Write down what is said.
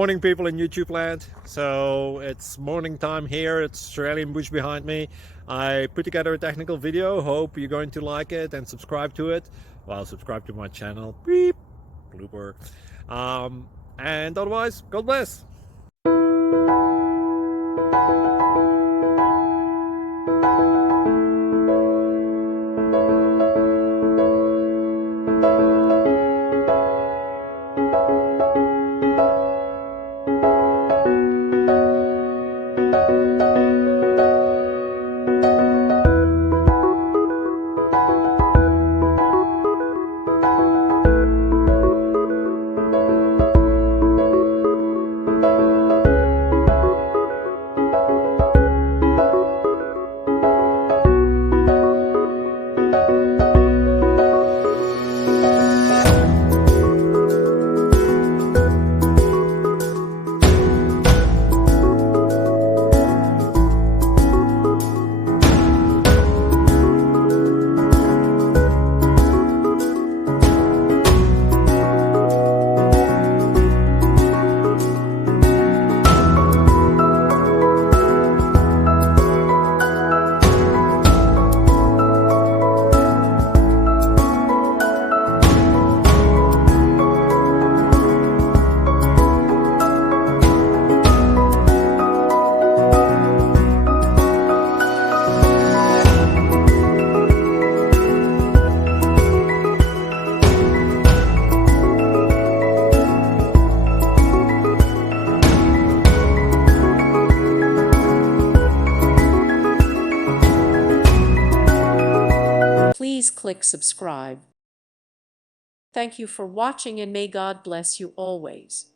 Morning, people in YouTube land. So it's morning time here. It's Australian bush behind me. I put together a technical video. Hope you're going to like it and subscribe to it. Well, subscribe to my channel. Beep. Blooper. And otherwise, God bless. Please click subscribe. Thank you for watching and may God bless you always.